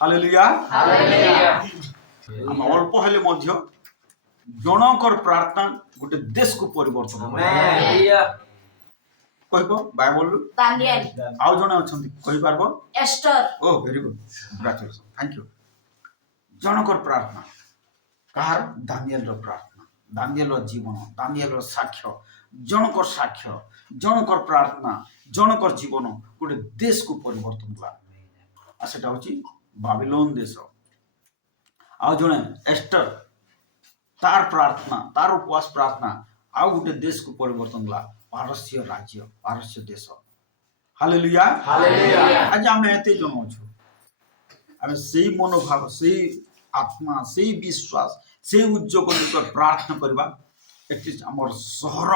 Hallelujah. ଆମେ ଅଳ୍ପ ହେଲେ ମଧ୍ୟ ଜଣଙ୍କର ପ୍ରାର୍ଥନା ଗୋଟେ ଦେଶକୁ ପରିବର୍ତ୍ତନ କହିବ ବାଇବଲରୁ। ଆଉ ଜଣେ ଅଛନ୍ତି କହିପାରିବ? Esther. Oh very good, congratulation, thank you. ଜଣଙ୍କର ପ୍ରାର୍ଥନା, କାହାର? ଦାନିଏଲର ପ୍ରାର୍ଥନା, ଦାନିଏଲର ଜୀବନ, ଦାନିଏଲର ସାକ୍ଷ୍ୟ, ଜଣଙ୍କର ସାକ୍ଷ୍ୟ, ଜଣଙ୍କର ପ୍ରାର୍ଥନା, ଜଣଙ୍କର ଜୀବନ ଗୋଟେ ଦେଶକୁ ପରିବର୍ତ୍ତନ କଲା। ଆଉ ସେଟା ହଉଛି ବାବିଲୋନ ଦେଶ। ଆଉ ଜଣେ ଏଷ୍ଟର, ତାର ପ୍ରାର୍ଥନା, ତାର ଉପବାସ ପ୍ରାର୍ଥନା ଆଉ ଗୋଟେ ଦେଶକୁ ପରିବର୍ତ୍ତନ କଲା, ପାରସ୍ୟ ରାଜ୍ୟ, ପାରସ୍ୟ ଦେଶ। ହାଲେଲୁୟା। ଆଜି ଆମେ ଏତେ ଜଣ ଅଛୁ, ଆମେ ସେଇ ମନୋଭାବ, ସେଇ ଆତ୍ମା, ସେଇ ବିଶ୍ୱାସ, ସେଇ ଉଦ୍যোଗ ପ୍ରାର୍ଥନା କରିବା ଏଟଲିଷ୍ଟ ଆମର ସହର,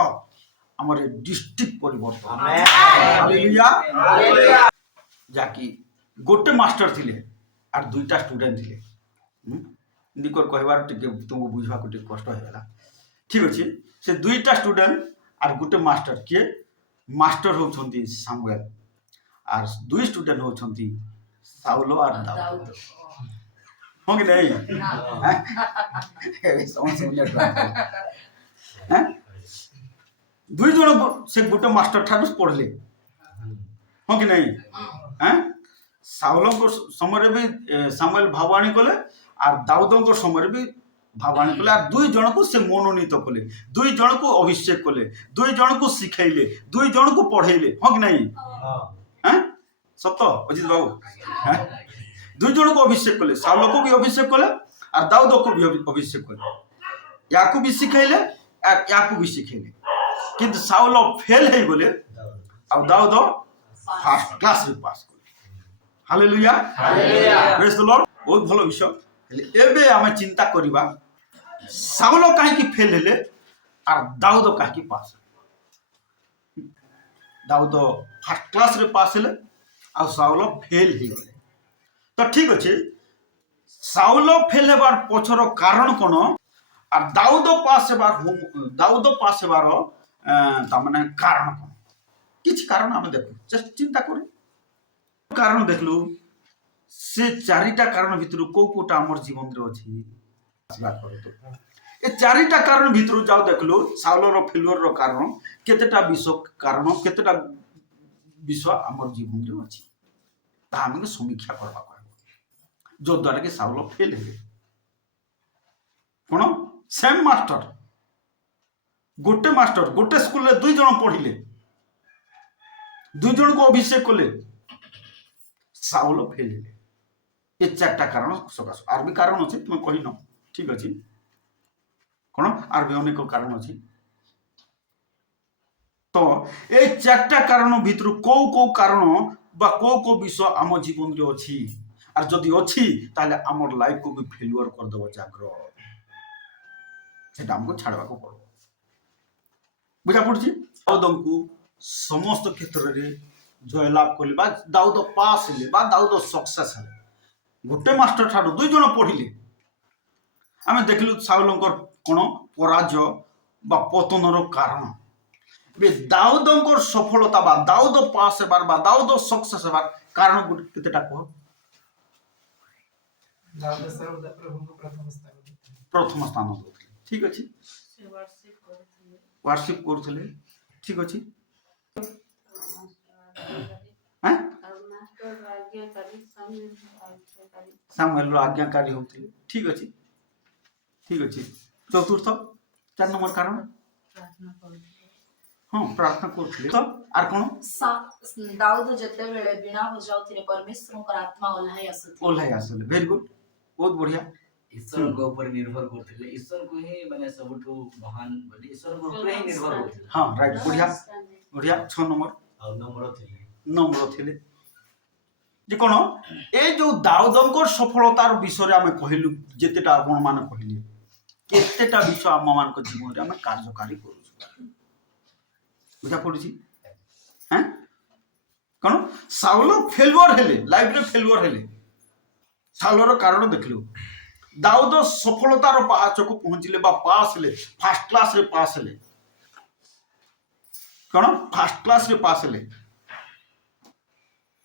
ଆମର ଡିଷ୍ଟ୍ରିକ୍ଟ ପରିବର୍ତ୍ତନ। ହାଲେଲୁୟା। ଯାକି ଗୋଟେ ମାଷ୍ଟର ଥିଲେ আর দুইটা স্টুডেন্ট ଥିଲେ। নিকট কহবার টিকে তোমাকে বুঝবাকে টিকে কষ্ট হয়েগলা। ঠিক আছে, সে দুইটা স্টুডেন্ট আর গোটে মাস্টার, কিଏ? মাস্টার হচ্ছেন সামুয়েল আর দুই স্টুডেন্ট হচ্ছেন সাউল আর দাউদ। ହଁ କି ନାଇଁ? ଦୁଇ ଜଣ ସେ ଗୋଟେ ମାଷ୍ଟର ଠାରୁ ପଢିଲେ, ହଁ କି ନାଇଁ? ସାଉଲଙ୍କ ସମୟରେ ବି ସାମୁଏଲ ଭାବାଣୀ କଲେ আর ଦାଉଦଙ୍କ ସମୟରେ ବି ଭାବାଣୀ କଲେ, আর ଦୁଇ ଜଣକୁ ସେ ମନୋନୀତ କଲେ, ଦୁଇ ଜଣକୁ ଅଭିଷେକ କଲେ, ଦୁଇ ଜଣକୁ ଶିଖେଇଲେ, ଦୁଇ ଜଣକୁ ପଢେଇଲେ, ହଁ କି ନାଇଁ? ସତ ଅଜିତ ବାବୁ? ଦୁଇ ଜଣକୁ ଅଭିଷେକ କଲେ, ସାଉଲକୁ ବି ଅଭିଷେକ କଲେ আর ଦାଉଦକୁ ବି ଅଭିଷେକ କଲେ, ୟାକୁ ବି ଶିଖେଇଲେ আর ୟାକୁ ବି ଶିଖେଇଲେ। কিন্তু ସାଉଲ ଫେଲ ହେଇଗଲେ ଆଉ ଦାଉଦ ফার্স্ট ক্লাসରେ পাস କଲେ। ହାଲେଲୁୟା, ପ୍ରେଜ୍ ଦ ଲର୍ଡ। ବହୁତ ଭଲ ବିଷୟ। ହେଲେ ଏବେ ଆମେ ଚିନ୍ତା କରିବା ସାଉଲ କାହିଁକି ଫେଲ ହେଲେ আর ଦାଉଦ କାହିଁକି ପାସ୍ ହେଲେ? ଦାଉଦ ফার্স্ট ক্লাসରେ ପାସ୍ ହେଲେ ଆଉ ସାଉଲ ଫେଲ ହେଇଗଲେ। ତ ଠିକ ଅଛି, ସାଉଲ ଫେଲ ହେବାର ପଛର କାରଣ କ'ଣ আর ଦାଉଦ ପାସ୍ ହେବାର ତାମାନେ କାରଣ କ'ଣ? କିଛି କାରଣ ଆମେ ଦେଖୁ, ଜଷ୍ଟ ଚିନ୍ତା କରୁ। କାରଣ ଦେଖିଲୁ, ସେ ଚାରିଟା କାରଣ ଭିତରୁ କୋଉ କୋଉଟା ଆମର ଜୀବନରେ ଅଛି? ଏ ଚାରିଟା କାରଣ ଭିତରୁ ଯାଉ ଦେଖିଲୁ ସାଉଲର ଫେଲୁଅରର କାରଣ କେତେଟା କେତେଟା ବିଷୟ ଆମର ଜୀବନରେ ଅଛି, ତାହା ଆମକୁ ସମୀକ୍ଷା କରିବାକୁ ହେବ, ଯଦ୍ୱାରା କି ସାଉଲ ଫେଲ ହେଲେ। କ'ଣ? ସେମ୍ ମାଷ୍ଟର, ଗୋଟେ ସ୍କୁଲରେ ଦୁଇ ଜଣ ପଢିଲେ, ଦୁଇ ଜଣକୁ ଅଭିଷେକ କଲେ, ସାଉଲ ଫେଲ ହେଲେ। ଏ ଚାରିଟା କାରଣ ସକାଶୁ। ଆର ବି କାରଣ ଅଛି, ତୁମେ କହିନ, ଠିକ ଅଛି। କ'ଣ? ଆର ବି ଅନେକ କାରଣ ଅଛି। ତ এই চারটা কারণ ভিতରୁ କୋଉ କୋଉ କାରଣ বা କୋଉ କୋଉ ବିଷୟ ଆମ ଜୀବନରେ ଅଛି, আর ଯଦି ଅଛି ତାହେଲେ ଆମର ଲାଇଫକୁ ବି ଫେଲୁଅର କରିଦେବ ଜାଗ୍ରତ। ସେଟା ଆମକୁ ଛାଡିବାକୁ ପଡିବ। ବୁଝା ପଡୁଛି? ଦାଉଦଙ୍କୁ ସମସ୍ତ କ୍ଷେତ୍ରରେ ଜୟଲାଭ କଲେ ବା ଦାଉଦ ପାସ୍ ହେଲେ ବା ଦାଉଦ ସକ୍ସେସ୍ ହେଲେ। ଗୋଟେ ମାଷ୍ଟର ଠାରୁ ଦୁଇ ଜଣ ପଢିଲେ। ଆମେ ଦେଖିଲୁ ସାଉଲଙ୍କର କ'ଣ ପରାଜୟ ବା ପତନର କାରଣ। ଏବେ ଦାଉଦଙ୍କର ସଫଳତା ବା ଦାଉଦ ପାସ୍ ହେବାର ବା ଦାଉଦ ସକ୍ସେସ୍ ହେବାର କାରଣ କେତେଟା କୁହ? ପ୍ରଥମ ସ୍ଥାନ ଦଉଥିଲେ, ଠିକ ଅଛି। ୱାର୍ସିପ କରୁଥିଲେ, ଠିକ ଅଛି। ସାମୁଏଲର ଆଜ୍ଞାକାରୀ ହଉଥିଲେ, ଠିକ ଅଛି, ଠିକ ଅଛି। ଚତୁର୍ଥ, 4 নম্বর କାରଣ, ହଁ ପ୍ରାର୍ଥନା କରୁଥିଲେ। ତ আর କ'ଣ? ଦାଉଦ ଯେତେବେଳେ ବୀଣା ବଜାଉଥିଲେ ପରମେଶ୍ୱରଙ୍କର ଆତ୍ମା ଓହ୍ଲାଇ ଆସୁଥିଲେ। ଭେରି ଗୁଡ୍, ବହୁତ ବଢିଆ। ଈଶ୍ୱରଙ୍କ ଉପରେ ନିର୍ଭର କରୁଥିଲେ, ଈଶ୍ୱରକୁ ହିଁ ମାନେ ସବୁଠୁ ମହାନ ବୋଲି ଈଶ୍ୱରଙ୍କ ଉପରେ ହିଁ ନିର୍ଭର କରୁଥିଲେ। ହଁ, ରାଇଟ୍, ବଢିଆ ବଢିଆ। 6 নম্বর, ଆଉ নম্র ଥିଲେ। ଯେ କ'ଣ ଏ ଯୋଉ ଦାଉଦଙ୍କର ସଫଳତାର ବିଷୟରେ ଆମେ କହିଲୁ, ଯେତେଟା ଆପଣ ମାନେ କହିଲେ, କେତେଟା ବିଷୟ ଆମ ମାନଙ୍କ ଜୀବନରେ ଆମେ କାର୍ଯ୍ୟକାରୀ କରୁଛୁ, ବୁଝା ପଡୁଛି? କ'ଣ ସାଉଲ ଫେଲୁଅର ହେଲେ, ଲାଇଫରେ ଫେଲୁଅର ହେଲେ। ସାଉଲର କାରଣ ଦେଖିଲୁ, ଦାଉଦ ସଫଳତାର ପାହାଚକୁ ପହଞ୍ଚିଲେ ବା ପାସ୍ ହେଲେ, ଫାର୍ଷ୍ଟ କ୍ଲାସରେ ପାସ୍ ହେଲେ। କ'ଣ? ଫାର୍ଷ୍ଟ କ୍ଲାସରେ ପାସ୍ ହେଲେ।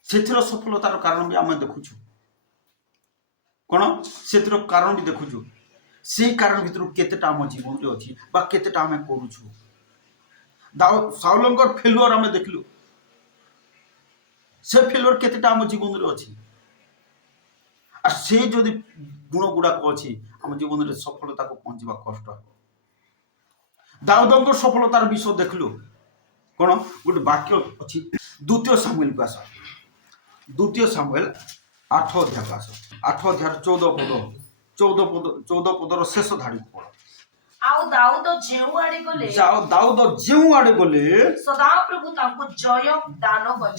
ସେଥିର ସଫଳତାର କାରଣ ବି ଆମେ ଦେଖୁଛୁ କ'ଣ ସେଥିର କାରଣ ବି ଦେଖୁଛୁ ସେଇ କାରଣ ଭିତରୁ କେତେଟା ଆମ ଜୀବନରେ ଅଛି ବା କେତେଟା ଆମେ କରୁଛୁ ସାଉଲଙ୍କର ଫେଲୁଅର ଆମେ ଦେଖିଲୁ ସେ ଫେଲୁଅର କେତେଟା ଆମ ଜୀବନରେ ଅଛି আর সেই যদি গুণ গুড়াক অছি আমার জীবনের সফলতাকে পৌঁছবা কষ্ট হবে দাউদঙ্কর সফলতার বিষয় দেখলু কোন গোটে বাক্য অছি দ্বিতীয় সামুয়েলকে আস দ্বিতীয় সামুয়েল 8 অধ্যায়কে আস 8 অধ্যায়ের 14 পদর শেষ ধাড়ি পড় ଆଉ ଦାଉଦ ଯେଉଁଆଡେ ଗଲେ ଦାଉଦ ଯେଉଁଆଡେ ଗଲେ ସଦାପ୍ରଭୁ ତାଙ୍କୁ ଜୟ ଦାନ କଲେ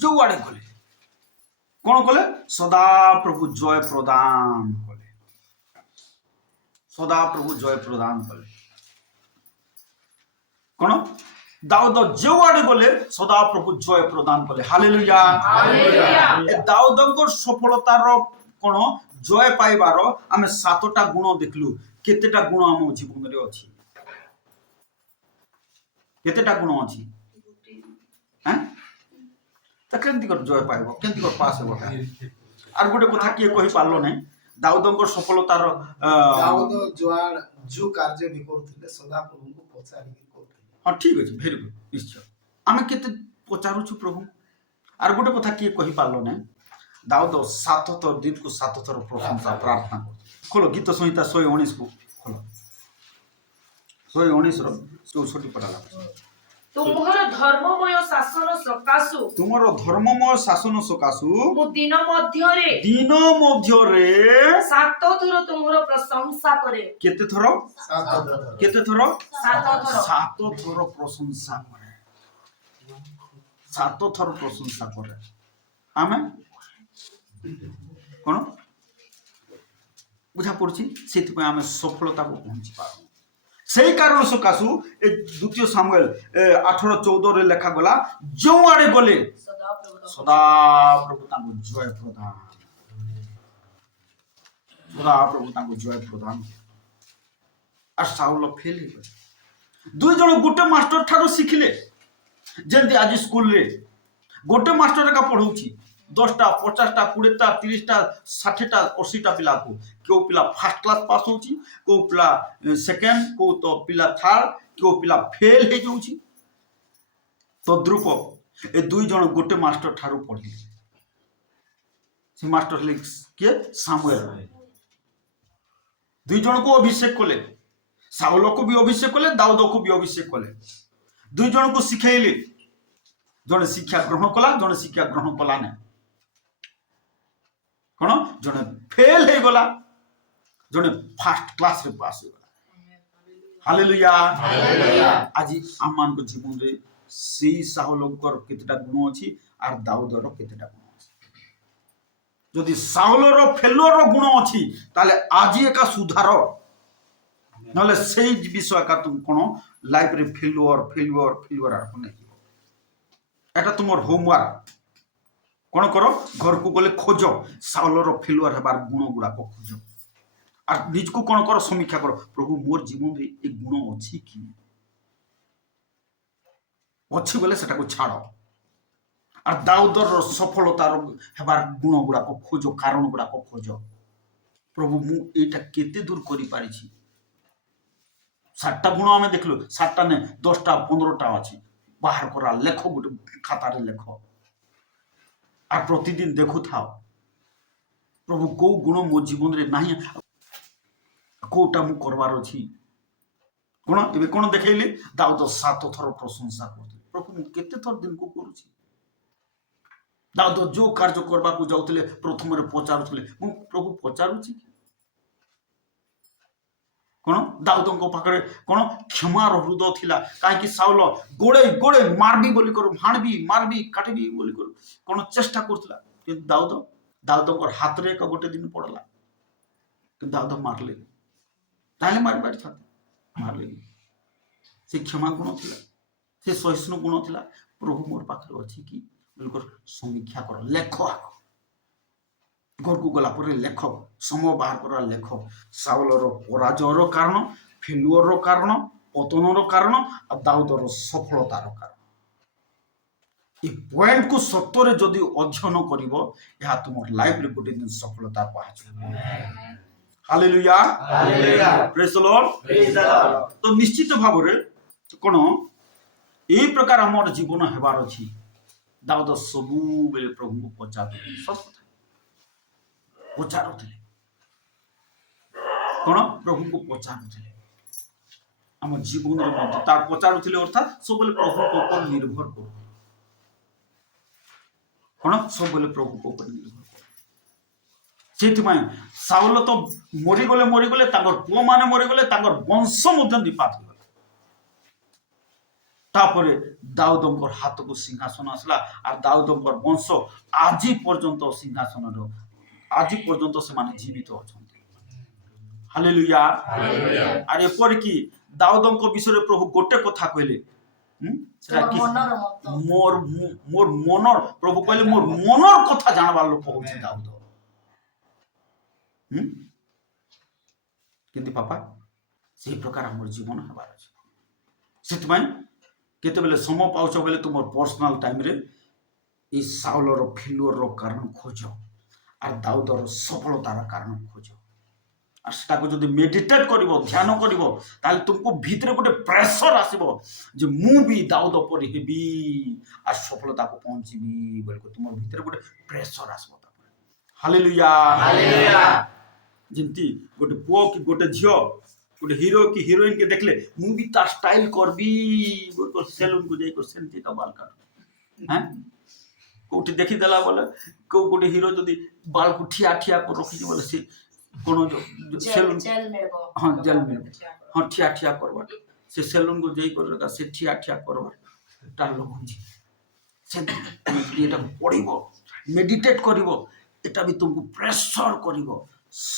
ଯେଉଁଆଡେ ଗଲେ কোন কলে সদা প্রভু জয় প্রদান কলে সদা প্রভু জয় প্রদান কলে কোন দাউদ যেউআড়ে গলে সদা প্রভু জয় প্রদান কলে হালেলুয়া এ দাউদঙ্কর সফলতার কোন জয় পাইবার আমি 7টা গুণ দেখলু কেতেটা গুণ আম জীবନରେ ଅଛି কেতেটা গুণ ଅଛି হ্যাঁ তা কেমতি করে জয় পাইব কেমতি করে পাস হব আর গোটে কথা কিଏ কହି পারলো নাই দাউদঙ্কর সফলতার দাউদ जो कार्य भी করুଥିଲେ সদা প্রভুଙ୍କୁ পচারিকি করুଥିଲେ ହଁ ଠିକ ଅଛି ଭେରି ଗୁଡ୍ ନିଶ୍ଚୟ ଆମେ କେତେ ପଚାରୁଛୁ ପ୍ରଭୁ আর গোটে কথা কিଏ কହି পারলো নাই দাউদ 7 ଥର ଦିନକୁ 7 ଥର ପ୍ରଶଂସା ପ୍ରାର୍ଥନା କରୁଛି ଖୋଲ ଗୀତ ସଂହିତା 119 କୁ ଖୋଲ 119 ର 64 ପଢା ଲାଗେ ତୁମର ଧର୍ମମୟ ଶାସନ ସକାଶୁ ତୁମର ଧର୍ମମୟ ଶାସନ ସକାଶୁ ମୁଁ ଦିନ ମଧ୍ୟରେ 7 ଥର ତୁମର ପ୍ରଶଂସା କରେ କେତେ ଥର 7 ଥର ପ୍ରଶଂସା କରେ 7 ଥର ପ୍ରଶଂସା କରେ ଆମେ କ'ଣ ବୁଝା ପଡୁଛି ସେଥିପାଇଁ ଆମେ ସଫଳତାକୁ ପହଞ୍ଚି ପାରୁ সেই কারণ সকাশু এই দ্বিতীয় সামুয়েল 18:14 রে লেখা গলা ଯେଉଁଆଡେ গলে সদা প্রভু তাଙ୍କୁ জয় প্রদান সদা প্রভু তাଙ୍କୁ জয় প্রদান আর সাউল ফেল হয়ে দুই জন গোটে মাস্টর ঠাରୁ শিখিলে যেমতি আজ স্কুল রে গোটে মাস্টর একা পড়াউছি 10টা 50টা 20টা 30টা 60টা 80টা ପିଲାକୁ কেউ ପିଲା ফার্স্ট ক্লাস পাস হଉଛି কেউ ପିଲା সেকেন্ড কেউ তো ପିଲା থার্ড কেউ ପିଲା ফেল হয়ে যাଉଛି তদ্রূপ এ দুই জন গোটে মাস্টর ঠাରୁ পড়িলে সে মাস্টর হলে কিଏ সামুয়েল দুই জনକୁ অভিষেক কলে সাউলକୁ ବି অভিষেক কলে দাউদକୁ ବି অভিষেক কলে দুই জনକୁ শিখাইলে জনে শিক্ষা গ্রহণ কলা জনে শিক্ষা গ্রহণ কলা না কোন জনে ফেল হয়ে গলা জনে ফার্স্ট ক্লাস রে পাস হয়ে গলা হালেলুয়া আজি আমମାନଙ୍କ জীবନରେ সেই সাউলଙ୍କର কেতেটা গুণ ଅଛି আর দাউদର কেতেটা গুণ ଅଛି যদি সাউলର ফেলুଅର গুণ ଅଛି তাহলে আজি একা সুধার নহলে সেই বিষয় একা তুমি কোন লাইফ রে ফেলুଅর আর কোন এটা তোমার হোমওয়ার্ক কোন কর ঘরকু গলে খোঁজ সাউলর ফেলুয়ার হবার গুণ গুড়াক খোঁজ আর নিজকু কোন কর সমীক্ষা কর প্রভু মোর জীবনে এই গুণ অছি কি অছি বলে সেটাকে ছাড় আর দাউদর সফলতার হবার গুণ গুড়াক খোঁজ কারণ গুড়াক খোঁজ প্রভু মু এইটা কেতে দূর করি পারিছি 7টা গুণ আমি দেখলু 7টা নে 10টা 15টা আছে বাহার করা লেখ গোটে খাতারে লেখ আর প্রতিদিন দেখুথাও প্রভু কেউ গুণ মো জীবনে না কোটা মু করবার অছি কোন এবে কোন দেখাইলে দাউদ 7 থর প্রশংসা করতে প্রভু মু কেতে থর দিনকু করুছি দাউদ যে কার্য করবাকু যাউতলে প্রথমরে পচারুতলে মু প্রভু পচারুছি কোন দাউদଙ୍କ ପାଖରେ কোন ক্ষমার হৃদয় থিলা কাইকি সাউল গোড়ে গোড়ে মারবি বলি কর ভাণবি মারবি কাটবি বলি কর কোন চেষ্টা করছিলা কিন্তু দাউদଙ୍କର হাতরে এক গোটে দিন পড়লা কিন্তু দাউদ মারলে তাহলে মারিবার থাকে মারলে সে ক্ষমা গুণ থিলা সে সহিষ্ণু গুণ থিলা প্রভু মোর পাখরে ଅଛି কি বলি কর সমীক্ষা কর লেখ ঘরকু গলা পরে লেখ সময় বাহার করার লেখ সাউলর পরাজয়র কারণ ফেলুয়র কারণ পতনর কারণ আর দাউদর সফলতার কারণ এই পয়েন্ট को ସତରେ ଯଦି ଅଧ୍ୟୟନ କରିବ ଏହା ତୁମ ଲାଇଫରେ ଗୋଟେ ଦିନ ସଫଳତା ପହଞ୍ଚିବ। ହାଲେଲୁୟା ହାଲେଲୁୟା ପ୍ରେଜ୍ ଦ ଲର୍ଡ। ପ୍ରେଜ୍ ଦ ଲର୍ଡ। ତ ନିଶ୍ଚିତ ଭାବରେ କ'ଣ এই ପ୍ରକାର ଆମର ଜୀବନ ହେବାର ଅଛି। ଦାଉଦ ସବୁବେଳେ ପ୍ରଭୁଙ୍କୁ ପଚାରୁଥିଲେ, ସତ କଥା ପଚାରୁଥିଲେ, କ'ଣ ପ୍ରଭୁଙ୍କୁ ପଚାରୁଥିଲେ ଆମ ଜୀବନରେ ମଧ୍ୟ ତାର ପଚାରୁଥିଲେ ଅର୍ଥାତ୍ ସବୁବେଳେ ପ୍ରଭୁଙ୍କ ଉପରେ ନିର୍ଭର କରୁଥିଲେ। କ'ଣ ସବୁବେଳେ ପ୍ରଭୁଙ୍କ ଉପରେ ନିର୍ଭର କରୁଥିଲେ। ସେଇଥିପାଇଁ ସାଉଲ ତ ମରିଗଲେ ତାଙ୍କର ପୁଅମାନେ ମରିଗଲେ, ତାଙ୍କର ବଂଶ ମଧ୍ୟ ନିପାତ ହୋଇଗଲା। ତାପରେ ଦାଉଦଙ୍କର ହାତକୁ ସିଂହାସନ ଆସିଲା আর ଦାଉଦଙ୍କର ବଂଶ ଆଜି ପର୍ଯ୍ୟନ୍ତ ସିଂହାସନର ଆଜି ପର୍ଯ୍ୟନ୍ତ ସେମାନେ ଜୀବିତ ଅଛନ୍ତି। Hallelujah hallelujah. আর ଏପରିକି ଦାଉଦଙ୍କ ବିଷୟରେ ପ୍ରଭୁ ଗୋଟେ କଥା କହିଲେ, ସେଟା କି ମନର ମତ ମୋର ମନର ପ୍ରଭୁ କହିଲେ ମୋର ମନର କଥା ଜାଣବାର ଲୋକ ହଉଛି ଦାଉଦ। କିନ୍ତୁ ବାପା ସେହି ପ୍ରକାର ଆମର ଜୀବନ ହେବାର ଅଛି। ସେଥିପାଇଁ କେତେବେଳେ ସମୟ ପାଉଛ ବୋଲେ ତୁମର ପର୍ସନାଲ ଟାଇମରେ এই ସାଉଲର ଫେଲୁଅରର କାରଣ ଖୋଜ আর ଦାଉଦର ସଫଳତାର କାରଣ ଖୋଜ। আর সেটাকে যদি মেডিটেট করিব, ধ্যান করিব, তাহলে তুমକୁ ভিতরে গোটে প্রেসর আসিব যে মু বি দাউদ পরি হেবি আর সফলতাকে পৌঁছিবি বলে তোমার ভিতরে গোটে প্রেসর আসব। তারপরে হালেলুয়া ହାଲେଲୁୟା। যেমতি গোটে পুଅ কি গোটে ঝিও গোটে হিরো কি হিরোইন কে দেখলে মু বি তার স্টাইল করবি বলে সেলুন কু যাই সেমতি তা বাল কাট। হ্যাঁ কোটি দেখি দেলা বলে কেউ গোটে হিরো যদি বালকু ঠিয়া ঠিয়া করে রখিছি বলে সে কোন সেলুন ଜେଲ ମିଳିବ। ହଁ ଜେଲ ମିଳିବ। ହଁ ଠିଆ ଠିଆ କରବା ସେ ସେଲୁନକୁ ଯାଇ କରି ସେ ଠିଆ ଠିଆ କରବା ତାର ଲୋକ ହଉଛି ସେମିତି ଏଟାକୁ ପଢ଼ିବ, ମେଡିଟେଟ୍ କରିବ, ଏଟା ବି ତୁମକୁ ପ୍ରେସର କରିବ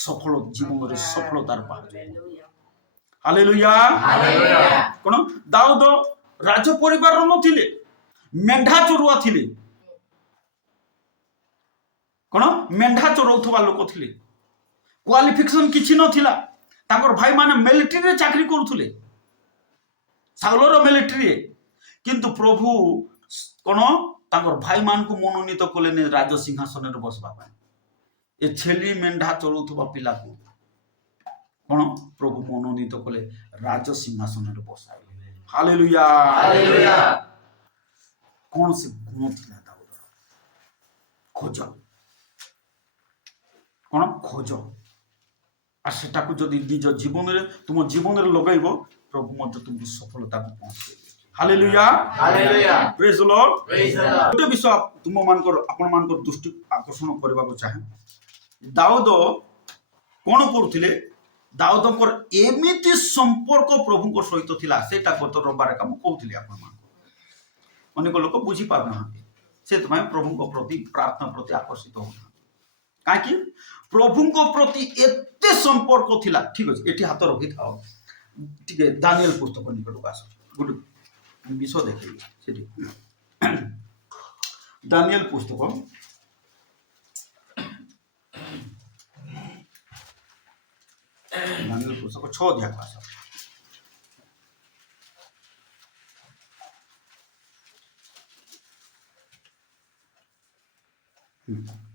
ସଫଳ ଜୀବନରେ ସଫଳତାର ପାହାଚ। Hallelujah hallelujah. କ'ଣ ଦାଉଦ ରାଜ ପରିବାରର ନଥିଲେ, ମେଣ୍ଢା ଚରୁଆ ଥିଲେ। କ'ଣ ମେଣ୍ଢା ଚରଉଥିବା ଲୋକ ଥିଲେ। କ୍ୱାଲିଫିକେସନ କିଛି ନଥିଲା। ତାଙ୍କର ଭାଇମାନେ ମିଲିଟାରୀରେ ଚାକିରି କରୁଥିଲେ, ସାଉଲର ମିଲିଟାରୀରେ। କିନ୍ତୁ ପ୍ରଭୁ କ'ଣ ତାଙ୍କର ଭାଇମାନଙ୍କୁ ମନୋନୀତ କଲେନି ରାଜ ସିଂହାସନରେ ବସିବା ପାଇଁ। ଏ ଛେଲି ମେଣ୍ଢା ଚରଉଥିବା ପିଲାକୁ କ'ଣ ପ୍ରଭୁ ମନୋନୀତ କଲେ, ରାଜ ସିଂହାସନରେ ବସାଇଲେ। Hallelujah hallelujah. କ'ଣ ସେ ଗୁଣ ଥିଲା ଦାଉଦର? ଖୋଜ, କ'ଣ ଖୋଜ। আর সেটাকে যদি নিজ জীবনের তুম জীবনের লগাইব প্রভু মধ্যে তুমি সফলতাকে পৌঁছে। Hallelujah hallelujah. প্রেজ দ লর্ড। ପ୍ରେଜ୍ ଦ ଲର୍ଡ। ଗୋଟେ ବିଷୟ ତୁମ ମାନଙ୍କର ଆପଣ ମାନଙ୍କର ଦୃଷ୍ଟି ଆକର୍ଷଣ କରିବାକୁ ଚାହେଁ। ଦାଉଦ କ'ଣ କରୁଥିଲେ? ଦାଉଦଙ୍କର ଏମିତି ସମ୍ପର୍କ ପ୍ରଭୁଙ୍କ ସହିତ ଥିଲା, ସେଇଟା ଗତ ରବିବାର କାମ କହୁଥିଲି ଆପଣମାନଙ୍କୁ। ଅନେକ ଲୋକ ବୁଝିପାରୁନାହାନ୍ତି, ସେଥିପାଇଁ ପ୍ରଭୁଙ୍କ ପ୍ରତି ପ୍ରାର୍ଥନା ପ୍ରତି ଆକର୍ଷିତ ହଉନାହାନ୍ତି। କାହିଁକି? ପ୍ରଭୁଙ୍କ ପ୍ରତି ଏତେ ସମ୍ପର୍କ ଥିଲା। ଠିକ ଅଛି, ଏଠି ହାତ ରଖିଥାଅ, ଟିକେ ଦାନିଏଲ ପୁସ୍ତକ ନିକଟକୁ ଆସ, ଗୋଟେ ବିଷୟ ଦେଖେଇବି ସେଠି। ଦାନିଏଲ ପୁସ୍ତକ ଦାନିଏଲ ପୁସ୍ତକ 6 ଅଧ୍ୟାୟକୁ ଆସ।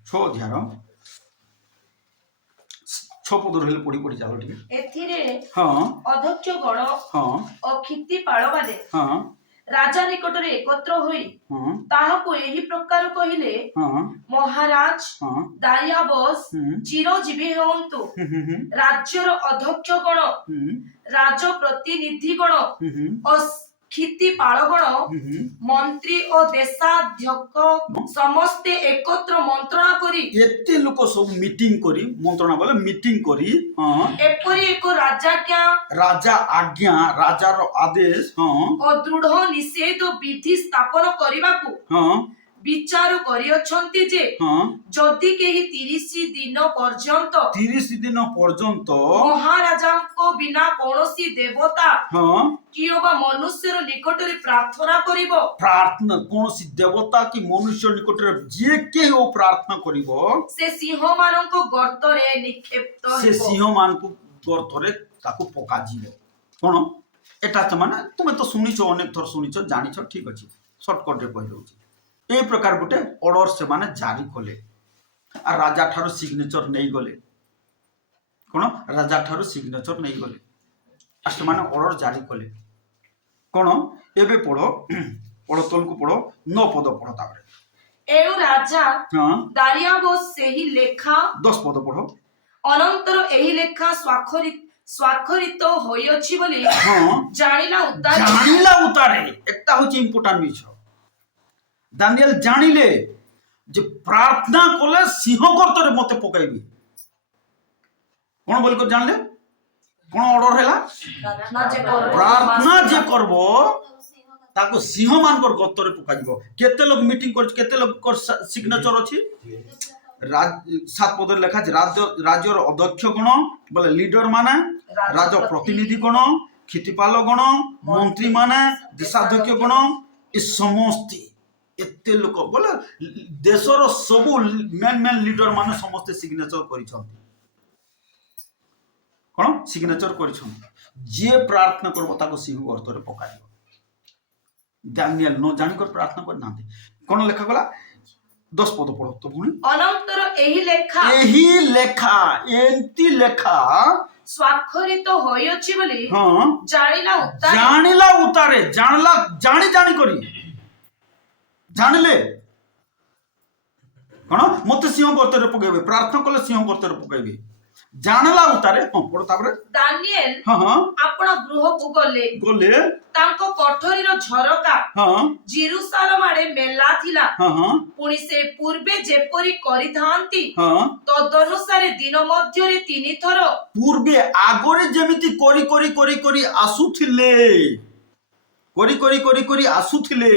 ଛଅ ଅଧ୍ୟାୟର 6 ପଦରୁ ହେଲେ ପଢି ପଢି ଚାଲ ଟିକେ। ଏଥିରେ ହଁ ଅଧ୍ୟକ୍ଷ ଗଣ ହଁ ଓ କ୍ଷିତିପାଳମାନେ ହଁ ରାଜା ନିକଟରେ ଏକତ୍ର ହୋଇ ହଁ ତାହାକୁ ଏହି ପ୍ରକାର କହିଲେ, ହଁ ମହାରାଜ ହଁ ଦାରିଆବସ୍ ହୁଁ ଚିରଜୀବୀ ହୁଅନ୍ତୁ। ହୁଁ ରାଜ୍ୟର ଅଧ୍ୟକ୍ଷ ଗଣ, ହୁଁ ରାଜ ପ୍ରତିନିଧି ଗଣ ହୁଁ ଓ କ୍ଷିତିପାଳ ଗଣ, ହୁଁ ମନ୍ତ୍ରୀ ଓ ଦେଶାଧ୍ୟକ୍ଷ ସମସ୍ତେ ଏକତ୍ର ମନ୍ତ୍ରଣା କରି ଏତେ ଲୋକ ସବୁ ମିଟିଂ କରି, ମନ୍ତ୍ରଣା ବୋଲେ ମିଟିଂ କରି, ହଁ ଏପରି ଏକ ରାଜାଜ୍ଞା ରାଜା ଆଜ୍ଞା, ରାଜାର ଆଦେଶ, ହଁ ଓ ଦୃଢ ନିଷେଧ ବିଧି ସ୍ଥାପନ କରିବାକୁ ହଁ ବିଚାର କରିଅଛନ୍ତି ଯେ ହଁ ଯଦି କେହି 30 ଦିନ ପର୍ଯ୍ୟନ୍ତ 30 ଦିନ ପର୍ଯ୍ୟନ୍ତ ମହାରାଜାଙ୍କ ବିନା କୌଣସି ଦେବତା ହଁ କିମ୍ବା ମନୁଷ୍ୟର ନିକଟରେ ପ୍ରାର୍ଥନା କରିବ, ପ୍ରାର୍ଥନା କୌଣସି ଦେବତା କି ମନୁଷ୍ୟ ନିକଟରେ ଯିଏ କେହି ପ୍ରାର୍ଥନା କରିବ, ସେ ସିଂହମାନଙ୍କ ଗର୍ତ୍ତରେ ନିକ୍ଷେପ୍ତ ସେ ହେବ। ସିଂହ ମାନଙ୍କୁ ଗର୍ତ୍ତରେ ତାକୁ ପକାଯିବ। କ'ଣ ଏଟା ସେମାନେ ତୁମେ ତ ଶୁଣିଛ, ଅନେକ ଥର ଶୁଣିଛ, ଜାଣିଛ, ଠିକ ଅଛି, ସର୍ଟକଟରେ କହିଦେଉଛି। এই প্রকার গোটে অর্ডর সেমানে জারি কলে আর রাজা ঠারু সিগনেচর নেই গলে কোন রাজা ঠারু সিগনেচর নেই গলে আর সেমানে অর্ডর জারি কলে কোন এবে পড়ো পড়ো তলকু পড়ো 9 পদ পড়ো তাপরে ଏଣୁ ରାଜା ହଁ ଦାରିଆବୋସ ସେହି ଲେଖା 10 ପଦ ପଢ ଅନନ୍ତର ଏହି ଲେଖା ସ୍ୱାକ୍ଷରିତ ହୋଇଅଛି ବୋଲି ହଁ ଜାଣିଲା ଉତ୍ତାରେ জানিলা উতারে একটা হচ্ছে ইম্পর্টেন্ট বিষয় দানিয়েল জানিলে যে প্রার্থনা করলে সিংহ গর্তরে মতে পকাইবি কোন বলি করে জানলে কোন অর্ডর হেলা প্রার্থনা যে করব তাকে সিংহ মানকর গর্তরে পকাইব কেতে লোক মিটিং করছে কেতে লোক সিগনেচর আছে 7 পদের লেখা আছে রাজ্যর অধ্যক্ষ গণ বলে লিডর মানে রাজ প্রতিনিধি গণ ক্ষিতিপাল গণ মন্ত্রী মানে দেশাধ্যক্ষ গণ এ সমস্ত এতে লোক বলে দেশর সবু মেন লিডর মানে সমস্ত সিগনেচর করেছেন কোন সিগনেচর করেছেন যে প্রার্থনা করব তাকে সিংহ গর্তরে পকাইব দানিয়েল ন জানিকর প্রার্থনা করে না কোন লেখা গলা 10 পদ পড়ো তো ভুনি ଅନନ୍ତର ଏହି ଲେଖା ଏମିତି ଲେଖା ସ୍ୱାକ୍ଷରିତ ହୋଇଅଛି ବୋଲି ହଁ ଜାଣିଲା ଉତ୍ତାରେ ଜାଣିଲା ଉତାରେ ଜାଣିଲା ଜାଣି କରି ଜାଣିଲେ କଣ ମତେ ସିଂହ ଗର୍ତରେ ପକେଇବେ ପ୍ରାର୍ଥନା କଲେ ସିଂହ ଗର୍ତରେ ପକେଇବେ ଜାଣିଲା ଉତାରେ ହଁ ପଡ ତାପରେ ଦାନିଏଲ ହଁ ଆପଣ ଗୃହକୁ ଗଲେ ଗଲେ ତାଙ୍କ କୋଠରୀର ଝରକା ହଁ ଜେରୁସାଲେମ ଆଡେ ମେଲା ଥିଲା ହଁ ପୁଣି ସେ ପୂର୍ବେ ଯେପରି କରିଥାନ୍ତି ହଁ ତଦନୁସାରେ ଦିନ ମଧ୍ୟରେ 3 ଥର ପୂର୍ବେ ଆଗରେ ଯେମିତି କରି କରି କରି କରି ଆସୁଥିଲେ କରି ଆସୁଥିଲେ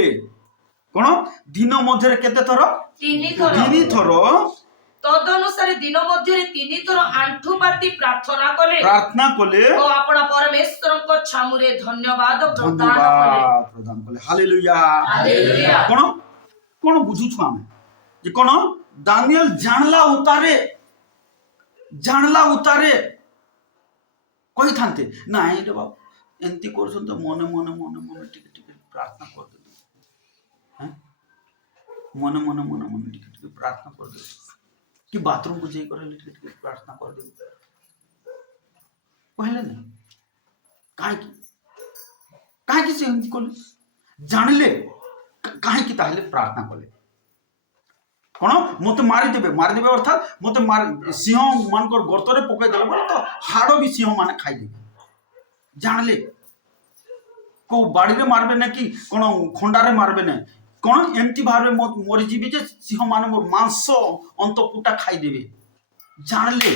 କଣ ଦିନ ମଧ୍ୟରେ କେତେ ଥର 3 ଥର ତଦନୁସାରେ ଦିନ ମଧ୍ୟରେ 3 ଥର ଆଣ୍ଠୁ ପାତି ପ୍ରାର୍ଥନା କଲେ ଓ ଆପଣ ପରମେଶ୍ୱରଙ୍କ ଛାମୁରେ ଧନ୍ୟବାଦ ପ୍ରଦାନ କଲେ ହାଲେଲୁୟା କଣ କଣ ବୁଝୁଛୁ ଆମେ ଯେ କଣ ଦାନିଏଲ ଜାଣିଲା ଉତାରେ କହିଥାନ୍ତେ ନାଇଁ ରେ ବାବୁ ଏମିତି କରୁଛନ୍ତି ମନେ ମନେ ଟିକେ ପ୍ରାର୍ଥନା କରିଦେବି ମନେ ମନେ ଟିକେ ପ୍ରାର୍ଥନା କରିଦେବି कि बाथरूम को जाई करे ଟିକେ प्रार्थना कर दे कहले नहीं काहे से एमती कले जानिले काहे कि ताहले प्रार्थना कले कोन मते मारी देबे अर्थात मते सिंह मानकर गर्तरे पकाई देला बोले तो हाड़ भी सिंह माने खाई देबे जानिले को बाड़ी रे मारबे ना कि कोन खंडा रे मारबे ना कौन एमती भाव मरीजी जे सिंह मान मोर मांस अंतपुटा खाईदेवे जानले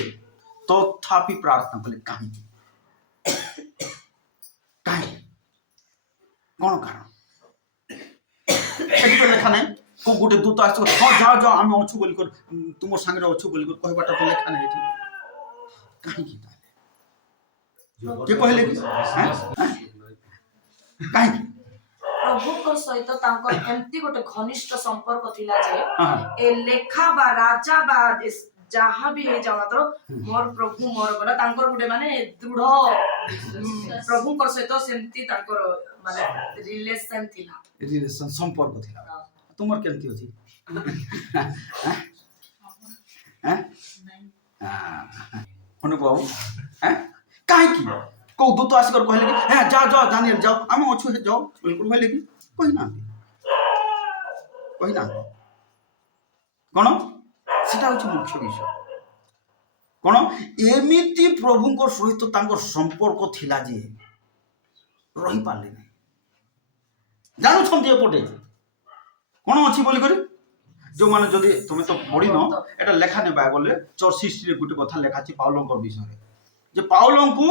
तथापि प्रार्थना कले कहीं कौन कारण लेखा नहीं को गोटे दूत आस हाँ जाओ आम अच्छु बोल तुम सांगे अच्छु बोल कहबाटा तो लेखा नहीं कहीं कहले कि कहीं ପ୍ରଭୁଙ୍କ ସହିତ ତାଙ୍କର ଏମିତି ଗୋଟେ ଘନିଷ୍ଠ ସମ୍ପର୍କ ଥିଲା ଯେ ଏ ଲେଖା ବା ରାଜା ବା ଯାହା ବି ହେଇଯାଉ ମାତ୍ର ମୋର ପ୍ରଭୁ ମୋର ଗଲା ତାଙ୍କର ଗୋଟେ ମାନେ ଦୃଢ ପ୍ରଭୁଙ୍କ ସହିତ ସେମିତି ତାଙ୍କର ମାନେ ରିଲେସନ ସମ୍ପର୍କ ଥିଲା ତୁମର କେମିତି ଅଛି ଅନୁଭବ କାହିଁକି को दूत आसिक कहले कि हे जाओ दानिएल जाओ आम अच्छु जाओ बिल्कुल कहले कि कहिना कोन सेटा होछि मुख्य विषय कोन एमिति प्रभुଙ୍କ सहित तांकर संपर्क थिला जे रही पाले नै जानु छन्ती एपटे कोन अछि बोली करी जो माने जदी तुमे तो पढी न एटा लेखा ने बाइबल रे चर्च हिस्ट्री रे गुटे कथा लेखा छि पाउलंकर विषय रे जे पाउलंकु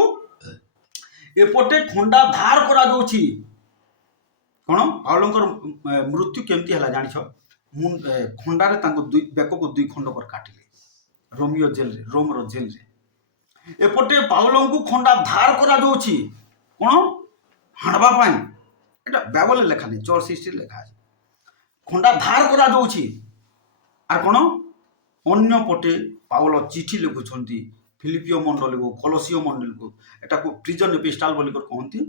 एपटे खंडा धार करा जाउछि कोन पाउलंकर मृत्यु केमती हला जानिछ खंडा रे तांको बेक को 2 खंड पर काटिले रोम रो जेल रे एपटे पाउलंकु खंडा धार करा जाउछि कोन हाणबा पाई एटा बाइबल लेखा नै चर्च हिस्ट्री लेखा अछि खंडा धार करा जाउछि आर कोन अन्य पटे पाउल चिठी लिखुछंती फिलिपियो मंडल को कलसियो मंडल को एटा को प्रिजन एपिस्टाल बोली कर कहंती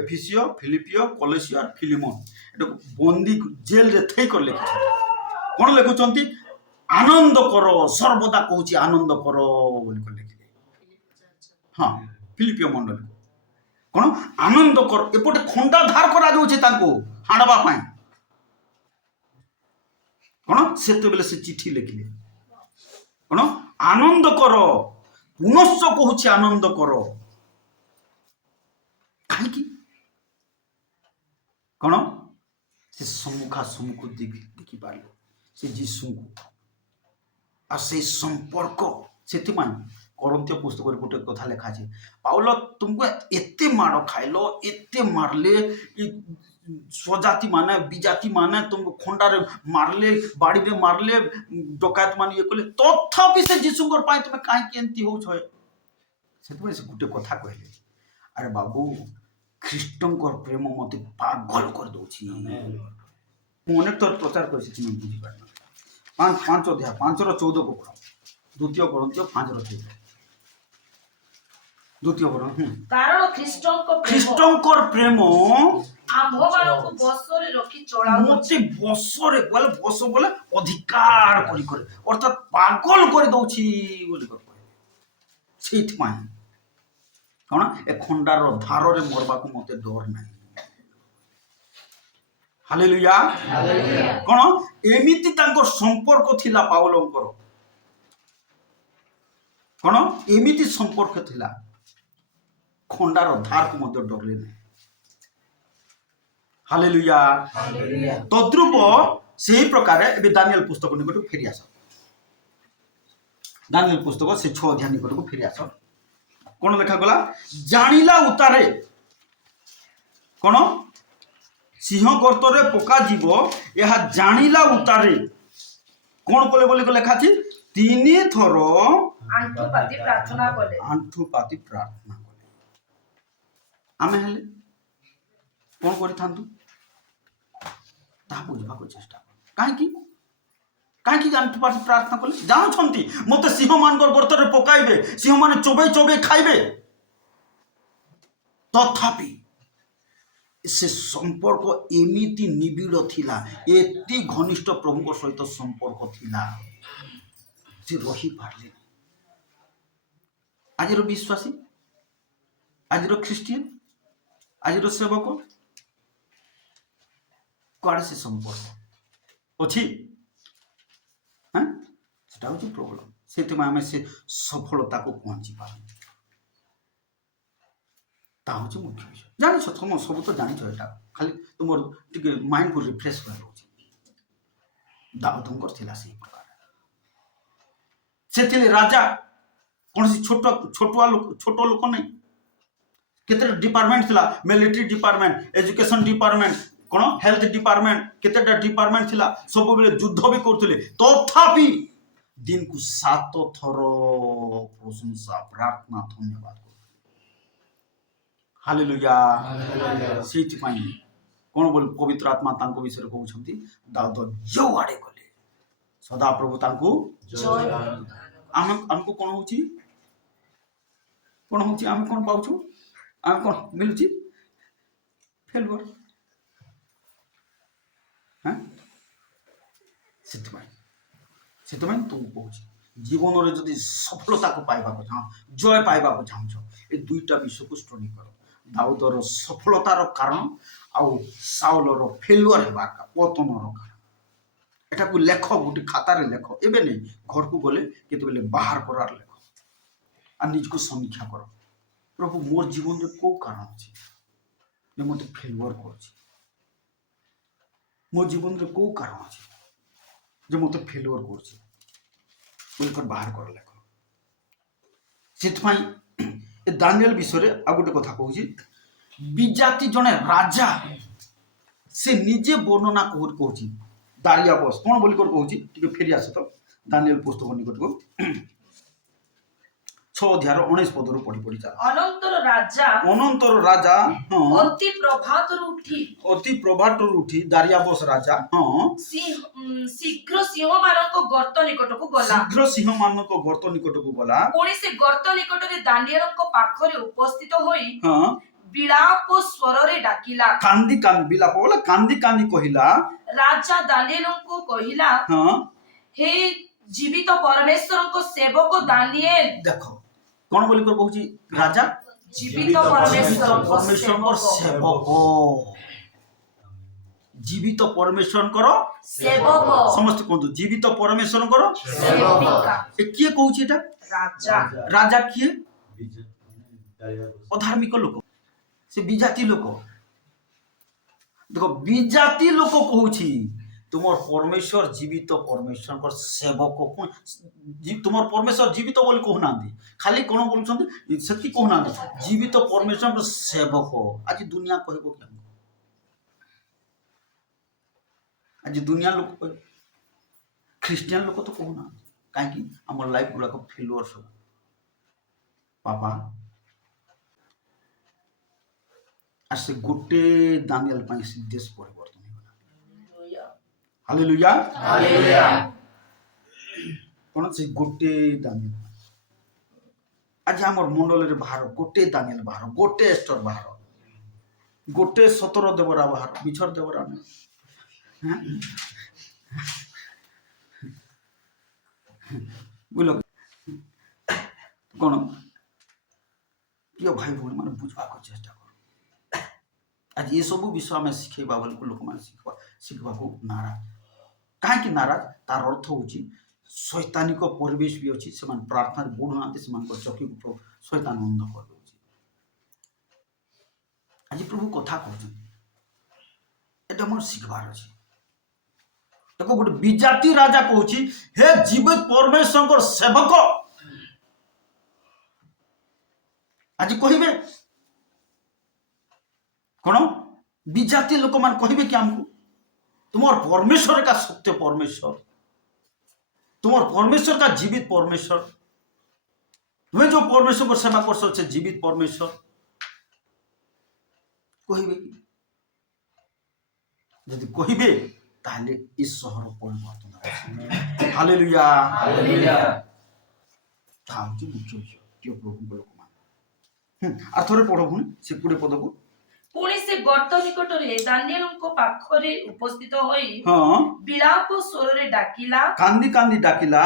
एफिसियो फिलिपियो कलसियो और फिलिमोन एटा को बंदी जेल रे थई कर लिखि कोन लिखुचंती आनंद करो सर्वदा कहूची आनंद करो बोली कर लिखि हां फिलिपियो मंडल कोन आनंद कर एपटे खंडा धार करा जाउछे तांको हाडबा पाई कोन सेते बेले से चिट्ठी लिखिले कोन आनंद करो पुनश्च कहूची आनंद करो कहीं कौन से सम्मुखा सम्मुख देखी पारे से जीशु को आ से संपर्क से करंतिय पुस्तक गोटे कथा लिखा है पाउल तुमको एते माड़ खाइल एते मारले स्वजाति माने विजाति माने तुमको खंडारे मारले बाड़ी रे मारले डकायत मान ये कले तथापि से जीशुंकर पाई तुम काहे केंती हो छय सेतबे से गुटे कथा कहले अरे बाबू ख्रीष्टंकर प्रेम मते पागल कर दोछि मने तो प्रचार करछि तुम बुझि पारना 5 अध्याय 5 रो 14 को पढ़ो द्वितीय कोरिन्थियो 5 रो 14 द्वितीय कोरिन्थियो कारण ख्रीष्टंकर प्रेम आम्भमानଙ୍କୁ ବସରେ ରଖି ଚଳାଉଛି मोटे बसरे बोले बस बोले अधिकार करी करे अर्थात पागल कर दउछि बोली कर सेठ माई कोन ए खंडार धार रे मरबा को मते डर नाही हालेलुया कोन एमिति तांको संपर्क थिला पाउलंकर कोन एमिति संपर्क थिला खंडार धार को मते डरले नाही हालेलुया तद्रुप से प्रकार ए दानियल पुस्तक निकट फेरी आस दानियल पुस्तक से 6 अध्याय निकट को फेरी आस कोन लेखा गला जानिला उतारे कोन सिंह गर्तरे पका जीवो यह जानिला उतारे कोन बोले बोले को लेखा छी 3 थर आंठुपाती प्रार्थना कले आमे हेले कोन करि थांतु ता बुझबा को चेष्टा काहे आंठुपाती प्रार्थना कले जानो छंती मते सिंह मानकर गर्तरे पकाइबे सिंह माने चोबे चोबे खाइबे तथापि से संपर्क एमिति निबिड़ थिला एति घनिष्ठ प्रभु को सहित संपर्क थिला से रही पारले आजिरो विश्वासी आजिरो ख्रिस्टियन आजिरो सेवक कड़े से संपर्क अच्छी हाँ सेटा होची प्रॉब्लम सेते में हमें से सफलता को पहुंची पार ता होची मुख्य विषय जानि छ तुम सब तो जानि छ एटा खाली तुमर टिके माइंड को रिफ्रेश कर होची दाऊद करथिला से प्रकार सेथिले राजा कौन सी छोट लोक नहीं केते डिपार्टमेंट थिला मिलिट्री डिपार्टमेंट एजुकेशन डिपार्टमेंट कोन हेल्थ डिपार्टमेंट केतेटा डिपार्टमेंट थिला सब बेले युद्ध भी करथिले तथापि दिन को 7 थर प्रशंसा प्रार्थना धन्यवाद हालेलुया सेति पाई कोन बोल पवित्र आत्मा तांको विषय कहउछंती दाऊद जो आडे गले सदा प्रभु तांको जय हमको कोन होची आम कोन पाउछु आम कोन मिलुची फेलवर हां सेतमै तू कहउची जीवन रे जदी सफलता को पाइबा को चाह जय पाइबा को चाहछो ए दुईटा विषय को स्टडी करो दाऊदर सफलतार कारण आउ साउलर फेलुअर हेबा का पतनर कारण एटा को लेख गोटे खाता रे लेख एबे नै घर को गले केते बेले बाहर करार लेख आ निज को समीक्षा करो प्रभु मोर जीवन रे को कारण अछि जे मते फेलुअर करछि मोर जीवन रे को कारण अछि जे मते फेलुअर करछि बोलकर बाहर कर लेख सेतपाई ए दानियल विषय आ गोटे कथा कहूची विजाति जने राजा से निजे वर्णना कहूची दारिया बस कोन बोली कर कहूची टिके फेरी आस तो दानियल पुस्तक निकट को 6 ଅଧ୍ୟାୟର 19 ପଦରୁ ପଢି ପଢି ଚାଲ। ଅନନ୍ତର ରାଜା ଅନନ୍ତର ରାଜା ଅତି ପ୍ରଭାତରୁ ଉଠି ଅତି ପ୍ରଭାତରୁ ଉଠି ଦାରିଆବସ ରାଜା ଶୀଘ୍ର ସିଂହମାନଙ୍କ ଗର୍ତ୍ତ ନିକଟକୁ ଗଲା। ଶୀଘ୍ର ସିଂହମାନଙ୍କ ଗର୍ତ୍ତ ନିକଟକୁ ଗଲା। ପୁଣି ସେ ଗର୍ତ୍ତ ନିକଟରେ ଦାନିଏଲଙ୍କ ପାଖରେ ଉପସ୍ଥିତ ହୋଇ ବିଳାପ ସ୍ୱରରେ ଡାକିଲା। କାନ୍ଦି କାନ୍ଦି ବିଳାପ ବୋଲେ କାନ୍ଦି କାନ୍ଦି କହିଲା। ରାଜା ଦାନିଏଲଙ୍କୁ କହିଲା, ହେ ଜୀବିତ ପରମେଶ୍ୱରଙ୍କ ସେବକ ଦାନିଏଲ। ଦେଖ କଣ ବୋଲି କହୁଛି ରାଜା? ଜୀବିତ ପରମେଶ୍ୱରଙ୍କ ସେବକ। ଜୀବିତ ପରମେଶ୍ୱରଙ୍କର ସେବକ। ସମସ୍ତେ କୁହନ୍ତୁ ଜୀବିତ ପରମେଶ୍ୱରଙ୍କର ସେବିକା। କିଏ କହୁଛି ଏଟା? ରାଜା। ରାଜା କିଏ? ଅଧାର୍ମିକ ଲୋକ, ସେ ବିଜାତି ଲୋକ। ଦେଖ ବିଜାତି ଲୋକ କହୁଛି ତୁମର ପରମେଶ୍ୱର ଜୀବିତ ପରମେଶ୍ୱରଙ୍କ ସେବକ। ତୁମର ପରମେଶ୍ୱର ଜୀବିତ ବୋଲି କହୁନାହାନ୍ତି, ଖାଲି କଣ ବୋଲୁଛନ୍ତି ସେତିକି କହୁନାହାନ୍ତି, ଜୀବିତ ପରମେଶ୍ୱରଙ୍କ ସେବକ। ଆଜି ଦୁନିଆ କହିବ କି? ଆଜି ଦୁନିଆ ଲୋକ କହିବ, ଖ୍ରୀଷ୍ଟିଆନ ଲୋକ ତ କହୁନାହାନ୍ତି। କାହିଁକି? ଆମର ଲାଇଫ ଗୁଡାକ ଫେଲୁଅର ସବୁ। ବାପା আর সে গোটে দানিয়েল ପାଇଁ ସେ ଦେଶ ପରିବର୍ତ୍ତନ ହେଇଗଲା। Hallelujah hallelujah. କଣ ସେ ଗୋटे ଦାନିଏଲ? ଆଜି ଆମର ମଣ୍ଡଳରେ ବାହାର ଗୋଟେ ଦାନିଏଲ ବାହାର, ଗୋଟେ ଏଷ୍ଟର ବାହାର, ଗୋଟେ ସତର ଦେବରା ବାହାର, ମିଛର ଦେବରା ନାହିଁ। ବୁଝିଲ କଣ? ପ୍ରିୟ ଭାଇ ଭଉଣୀ ମାନେ ବୁଝବାକୁ ଚେଷ୍ଟା କର। ଆଜି ଏସବୁ ବିଷୟ ଆମେ ଶିଖେଇବା ବେଳକୁ ଲୋକମାନେ ଶିଖିବାକୁ ନାରାଜ। କାହିଁକି ନାରାଜ? ତାର ଅର୍ଥ ହଉଛି ଶୈତାନିକ ପରିବେଶ ବି ଅଛି। ସେମାନେ ପ୍ରାର୍ଥନାରେ ବୁଡୁନାହାନ୍ତି, ସେମାନଙ୍କ ଚକ୍ଷୁକୁ ଶୈତାନ ଅନ୍ଧ କରିଦେଉଛି। ଆଜି ପ୍ରଭୁ କଥା କହୁଛନ୍ତି, এটা ମୋର ଶିଖିବାର ଅଛି। ଦେଖ ଗୋଟେ ବିଜାତି ରାଜା କହୁଛି, ହେ ଜୀବିତ ପରମେଶ୍ୱରଙ୍କର ସେବକ। ଆଜି କହିବେ କଣ? ବିଜାତି ଲୋକମାନେ କହିବେ କି ଆମକୁ, ତୁମର ପରମେଶ୍ୱର का ସତ୍ୟ ପରମେଶ୍ୱର, ତୁମର ପରମେଶ୍ୱର का जीवित परमेश्वर, तुम्हें जो परमेश्वर को सेवा कर से जीवित परमेश्वर कहबे कि? यदि कहबे ताहले इस शहर परिवर्तन होबे। Hallelujah hallelujah. ताहले मुख्य विषय के प्रभु को लोक मान आ थोरे पढो पुनी से 20 पद को। पुणी से गर्त निकटरे दानिएलଙ୍କ ପାଖରେ ଉପସ୍ଥିତ ହୋଇ ବିଳାପ ସ୍ୱରରେ ଡାକିଲା। କାନ୍ଦି କାନ୍ଦି ଡାକିଲା।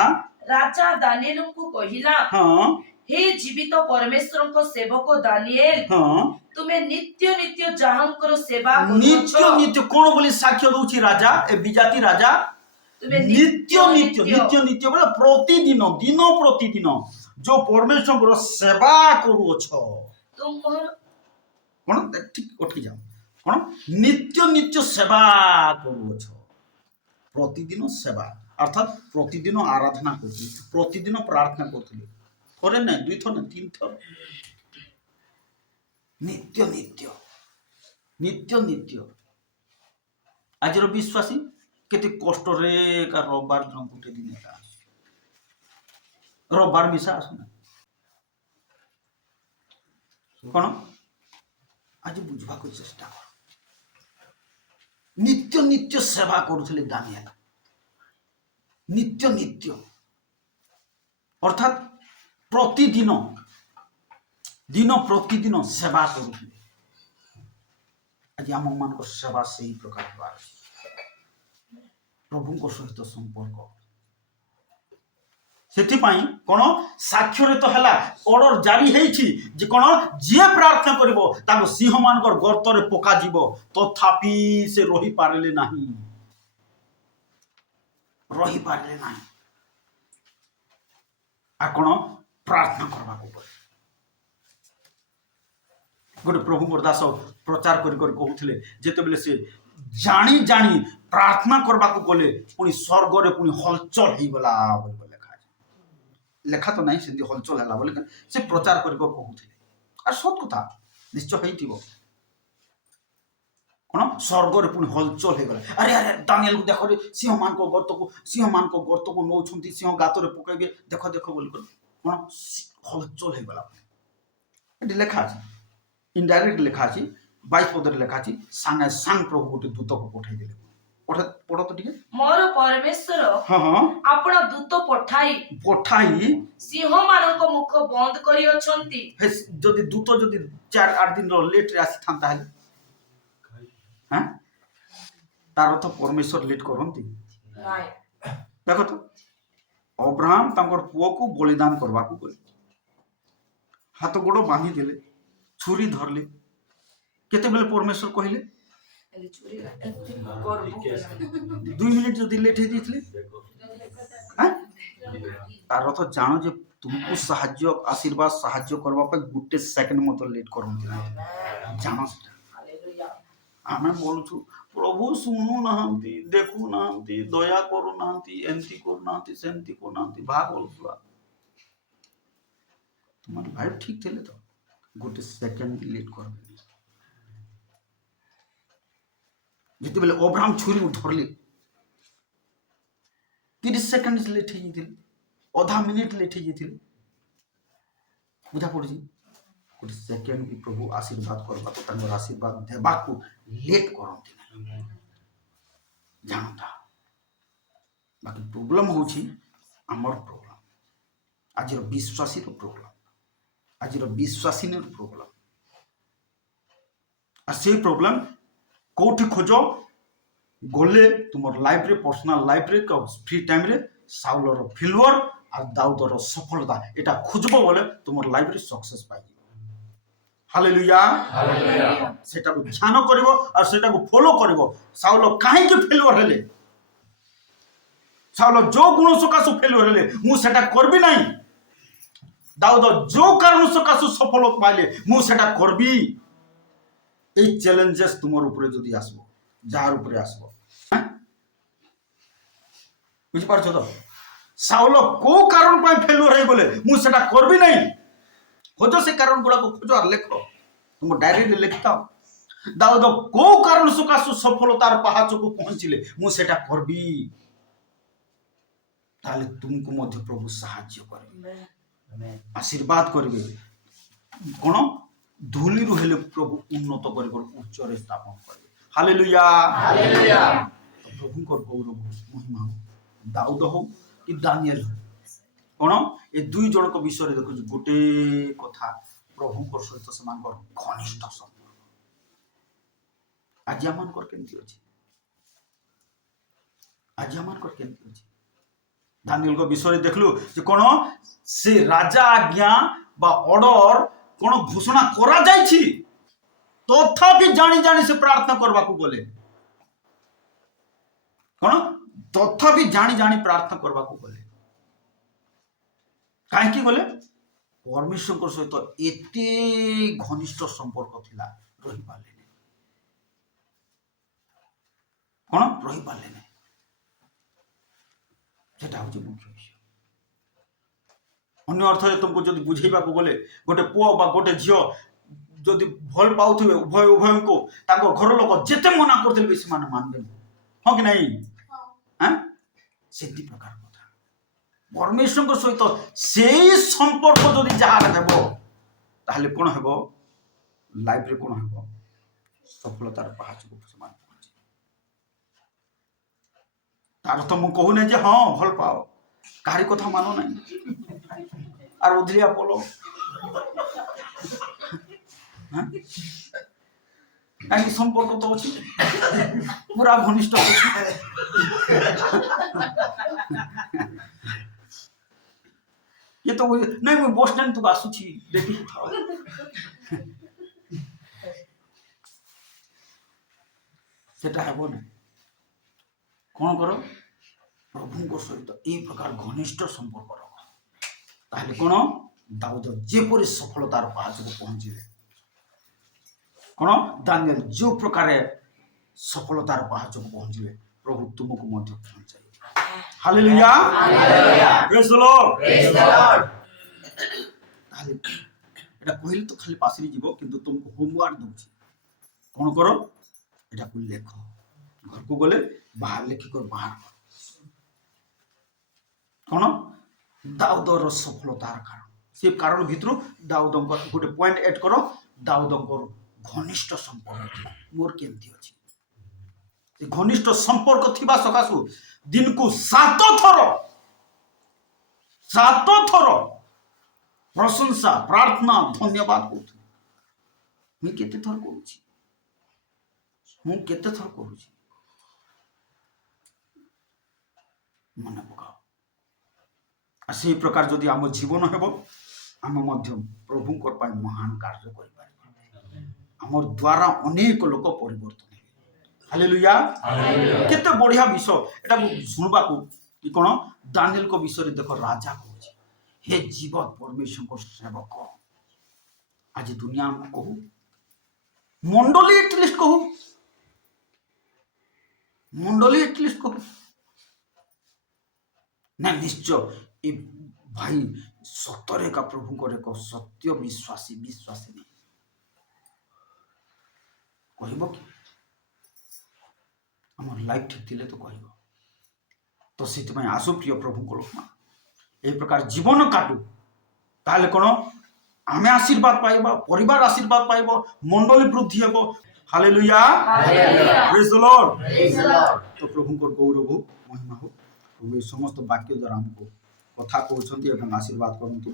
ରାଜା ଦାନିଏଲଙ୍କୁ କହିଲା, हे जीवित परमेश्वरଙ୍କ ସେବକ ଦାନିଏଲ, ତୁମେ ନିତ୍ୟ ନିତ୍ୟ ଯାହାଙ୍କର ସେବା କରୁଛ। ନିତ୍ୟ ନିତ୍ୟ କଣ ବୋଲି ସାକ୍ଷ୍ୟ ଦଉଛି ରାଜା? ଏ ବିଜାତି ରାଜା ନିତ୍ୟ ନିତ୍ୟ ନିତ୍ୟ ନିତ୍ୟ ବୋଲେ ପ୍ରତିଦିନ, ଦିନ ପ୍ରତିଦିନ ଯୋଉ ପରମେଶ୍ୱରଙ୍କର ସେବା କରୁଅଛ। ତୁମର କଣ ଠିକ ଅଟକି ଯାଅ। କଣ ନିତ୍ୟ ନିତ୍ୟ ସେବା କରୁଅଛ। ପ୍ରତିଦିନ ସେବା ଅର୍ଥାତ୍ ପ୍ରତିଦିନ ଆରାଧନା କରୁଥିଲେ, ପ୍ରତିଦିନ ପ୍ରାର୍ଥନା କରୁଥିଲେ। ଥରେ ନାହିଁ, 2 ଥର ନାହିଁ, 3 ଥର। ନିତ୍ୟ ନିତ୍ୟ ନିତ୍ୟ ନିତ୍ୟ। ଆଜିର ବିଶ୍ୱାସୀ କେତେ କଷ୍ଟରେ କା ରବିବାର ଦିନ ଗୋଟେ ଦିନ ଏକା ଆସୁ, ରବିବାର ମିଶା ଆସୁନା। କଣ ଆଜି ବୁଝବାକୁ ଚେଷ୍ଟା କର। ନିତ୍ୟ ନିତ୍ୟ ସେବା କରୁଥିଲେ ଦାନିଏଲ। ନିତ୍ୟ ନିତ୍ୟ ଅର୍ଥାତ୍ ପ୍ରତିଦିନ, ଦିନ ପ୍ରତିଦିନ ସେବା କରୁଥିଲେ। ଆଜି ଆମ ମାନଙ୍କ ସେବା ସେହି ପ୍ରକାର ହେବାର ଅଛି। ପ୍ରଭୁଙ୍କ ସହିତ ସମ୍ପର୍କ। ସେଥିପାଇଁ କଣ ସାକ୍ଷ୍ୟରେ ତ ହେଲା, ଅର୍ଡର ଜାରି ହେଇଛି ଯେ କଣ ଯିଏ ପ୍ରାର୍ଥନା କରିବ ତାକୁ ସିଂହମାନଙ୍କର ଗର୍ତ୍ତରେ ପକାଯିବ। ତଥାପି ସେ ରହିପାରିଲେ ନାହିଁ, ରହିପାରିଲେ ନାହିଁ। ଆଉ କଣ ପ୍ରାର୍ଥନା କରିବାକୁ ପଡେ। ଗୋଟେ ପ୍ରଭୁଙ୍କର ଦାସ ପ୍ରଚାର କରି କରି କହୁଥିଲେ, ଯେତେବେଳେ ସେ ଜାଣି ଜାଣି ପ୍ରାର୍ଥନା କରିବାକୁ ଗଲେ ପୁଣି ସ୍ୱର୍ଗରେ ପୁଣି ହଲଚଲ ହେଇଗଲା ବୋଲି ଲେଖା ତ ନାହିଁ, ସେମିତି ହଲଚଲ ହେଲା ବୋଲି ସେ ପ୍ରଚାର କରିବାକୁ କହୁଥିଲେ। ଆଉ ସତ କଥା ନିଶ୍ଚୟ ହେଇଥିବ। କଣ ସ୍ୱର୍ଗରେ ପୁଣି ହଲଚଲ ହେଇଗଲା। ଆରେ ଆରେ ଦାନିଏଲକୁ ଦେଖ, ସିଂହମାନଙ୍କ ଗର୍ତ୍ତକୁ ନଉଛନ୍ତି, ସିଂହ ଗାତରେ ପକାଇବେ, ଦେଖ ଦେଖ ବୋଲି କଣ হলচল হয়ে গলা এটি লেখা আছে ইনডাইরেক্ট লেখা আছে 22 পদরে লেখা আছে সাঙ্গে সাং প্রভু গোটে দূতকে পঠাই দেলে পড় তো টিকে ମୋର ପରମେଶ୍ୱର ହଁ ହଁ ଆପଣ ଦୂତ ପଠାଇ ପଠାଇ ସିଂହମାନଙ୍କ ମୁଖ ବନ୍ଦ କରି ଅଛନ୍ତି। ଯଦି ଦୂତ ଯଦି 4-8 ଦିନର ଲେଟ୍ରେ ଆସିଥାନ୍ତା ହେଲେ হ্যাঁ তার অর্থ পরমেশ্বর লেট করନ୍ତି ନାଇଁ ଦେଖ ତ ଅବ୍ରାହମ ତାଙ୍କର ପୁଅକୁ ବଳିଦାନ କରିବାକୁ ଗଲେ ହାତ ଗୋଡ଼ ବାନ୍ଧି ଦେଲେ ଛୁରୀ ଧରିଲେ କେତେବେଳେ ପରମେଶ୍ୱର କହିଲେ ଏଲି ଚୁରି କରବୁ 2 ମିନିଟ ଯଦି ଲେଟ୍ ହେଇଯାଇଥିଲେ হ্যাঁ তার অর্থ জানো যে ତୁମକୁ ସାହାଯ୍ୟ ଆଶୀର୍ବାଦ ସାହାଯ୍ୟ କରିବା ପାଇଁ ଗୋଟେ ସେକେଣ୍ଡ ମଧ୍ୟ ଲେଟ୍ କରନ୍ତି ନାହିଁ ଜାଣ ସେଟା ହାଲେଲୁୟା ଆମେ ବୋଲୁଛୁ ପ୍ରଭୁ ଶୁଣୁନାହାନ୍ତି ଦେଖୁନାହାନ୍ତି ଦୟା କରୁନାହାନ୍ତି ଏମିତି କରୁନାହାନ୍ତି ସେମିତି କରୁନାହାନ୍ତି ଭାଗ ବୋଲୁଥିଲା তোমার লাইফ ঠিক ଥିଲେ ତ ଗୋଟେ ସେକେଣ୍ଡ ଲେଟ୍ କରବେ ଯେତେବେଳେ ଅବ୍ରାହମ ଛୁରୀ ଧରିଲେ 30 ସେକେଣ୍ଡ ଲେଟ୍ ହେଇଯାଇଥିଲେ ଅଧା ମିନିଟ ଲେଟ୍ ହେଇଯାଇଥିଲେ ବୁଝା ପଡୁଛି ଗୋଟେ ସେକେଣ୍ଡ ବି ପ୍ରଭୁ ଆଶୀର୍ବାଦ କରିବାକୁ ତାଙ୍କର ଆଶୀର୍ବାଦ ଦେବାକୁ ଲେଟ୍ କରନ୍ତି ନାହିଁ ଜାଣତା ବାକି ପ୍ରୋବ୍ଲେମ ହଉଛି ଆମର ପ୍ରୋବ୍ଲେମ ଆଜିର ବିଶ୍ୱାସୀର ପ୍ରୋବ୍ଲେମ ଆଜିର ବିଶ୍ୱାସିନୀର ପ୍ରୋବ୍ଲେମ আর সেই প্রবলেম কোটি খোঁজ গলে তোমার লাইফরে পর্সনাল লাইফরে ফ্রি টাইমরে সাউলর ফেলুয়ার আর দাউদর সফলতা এটা খুঁজব বলে তোমার লাইফরে সকসেস পাইব হালেলুয়া সেটাকে ধ্যান করিব আর সেটাকে ফলো করিব সাউল কাহিঁকি ফেলুয়ার হেলে সাউল যে গুণ সকাশু ফেলুয়ার হেলে মু সেটা করবি নাই দাউদ যে কারণ সকাশু সফলতা পাইলে মু সেটা করবি এই চ্যালেঞ্জেস তোমার উপরে যদি আসবো যার উপরে আসবো হ্যাঁ বুঝিপারছো তো সাউল কো কারণ পাই ফেলুয়ার হয়ে গলে মু সেটা করবি নাই খোঁজ সে কারণ গুড়া খোঁজ আর লেখ তুমি ডায়েরি লিখিথাও দাউদ কো কারণ সকাশু সফলতার পাহাচকু পৌঁছিলে মু সেটা করবি তাহলে তুমকু মধ্য প্রভু সাহায্য করবে আশীর্বাদ করবে কোন ধূলিরু হেলে প্রভু উন্নত করে উচ্চরে স্থাপন করবে হালেলুয়া হালেলুয়া প্রভুঙ্কর গৌরব মহিমা দাউদ হোক কি দানিয়েল হোক কোন এই দুই জনক বিষয়ে দেখুଛୁ গোটে কথা প্রভুঙ্কর সহিত সেমানকর ঘনিষ্ঠ সম্পর্ক আজ আমানকর কেমতি ଅଛି আজ আমানকর কেমতি ଅଛି দানিয়েলଙ୍କ বিষয়ে দেখলু যে কোন সে রাজা আজ্ঞা বা অর্ডর কোন ঘোষণা করা যাইছি তথাপি জানি জানি সে প্রার্থনা করবাকু গলে কোন তথাপি জানি জানি প্রার্থনা করবাকু গলে কাହିଁକି গলে পরমেশ্বরଙ୍କ সহিত এতে ঘনিষ্ঠ সম্পর্ক ଥିଲା রহিপারলে কোন রহিপারলে না সেটা হচ্ছে মুখ্য বিষয় ଅନ୍ୟ ଅର୍ଥରେ ତୁମକୁ ଯଦି ବୁଝେଇବାକୁ ଗଲେ ଗୋଟେ ପୁଅ ବା ଗୋଟେ ଝିଅ ଯଦି ଭଲ ପାଉଥିବେ ଉଭୟଙ୍କୁ ତାଙ୍କ ଘର ଲୋକ ଯେତେ ମନା କରୁଥିଲେ ବି ସେମାନେ ମାନିବେନି ହଁ କି ନାହିଁ ସେମିତି ପ୍ରକାର କଥା ପରମେଶ୍ୱରଙ୍କ ସହିତ ସେଇ ସମ୍ପର୍କ ଯଦି ଯାହାର ହେବ ତାହେଲେ କ'ଣ ହେବ ଲାଇଫରେ କ'ଣ ହେବ ସଫଳତାର ପାହାଚକୁ ସେମାନେ ପହଞ୍ଚିବେ ତାର ତ ମୁଁ କହୁନି ଯେ ହଁ ଭଲ ପାଅ କାହାରି କଥା ମାନ ନାହିଁ আর উধরিয়া বলো কাহিଁକି সম্পর্ক তো ଅଛି পুরা ঘনিষ্ঠ ଇଏ ତ ନାଇଁ ମୁଁ ବସ୍ ଷ୍ଟାଣ୍ଡ ତୁ ଆସୁଛି ଦେଖିକି ଥାଉ ସେଟା ହେବ ନା କ'ଣ କର ପ୍ରଭୁଙ୍କ ସହିତ এই ପ୍ରକାର ଘନିଷ୍ଠ ସମ୍ପର୍କ ରଖ তাহলে কোন দাউদ যেপরি সফলতার পাহাচକୁ পৌঁছিলে কোন দানিয়েল যে প্রকারে সফলতার পাহাচକୁ পৌঁছিলে প্রভু তুমକୁ ମଧ୍ୟ পৌঁছাইবে hallelujah hallelujah praise the lord তাহলে এটা কইলে তো খালি পাশরি যাব কিন্তু তুমକୁ হোমওয়ার্ক দউছি কোন করো এটাକୁ লেখ ঘরକୁ গলে বাহার লেখি কর বাহার কোন দাউদর সফলতার কারণ से कारण भितर दाऊदंकर गोटे पॉइंट एड करो दाऊदंकर घनिष्ठ संपर्क मोर केमती अछि से घनिष्ठ संपर्क थिबा सकासु दिन को 7 थर प्रशंसा प्रार्थना धन्यवाद करथु मुई केते थर करूछि मन पकाओ आ से प्रकार जदि आम जीवन हेबो आम मध्य प्रभुंकर पाई महान कार्य करि पारिबा हमर द्वारा अनेक लोक परिवर्तन हेबे हालेलुया केते बढ़िया विषय एटा सुनबा को कि कोन दानिएल को विषय रे देखो राजा कहूछि हे जीवन परमेश्वर को सेवक आज दुनिया में कहू मंडली एटलिस्ट कहू ना निश्चय ए भाई सतरे का प्रभु को एक सत्य विश्वासी नहीं कहब कि हमर लाइफ ठीक थिले तो कहब तो से आसो प्रिय प्रभु को लोक ए प्रकार जीवन काटू ताले कोन आमे आशीर्वाद पाइबा परिवार आशीर्वाद पाइबो मंडली वृद्धि हेबो हालेलुया प्रेज द लॉर्ड तो प्रभु को गौरव हो महिमा हो प्रभु समस्त वाक्य द्वारा हमको कथा कहते आशीर्वाद करते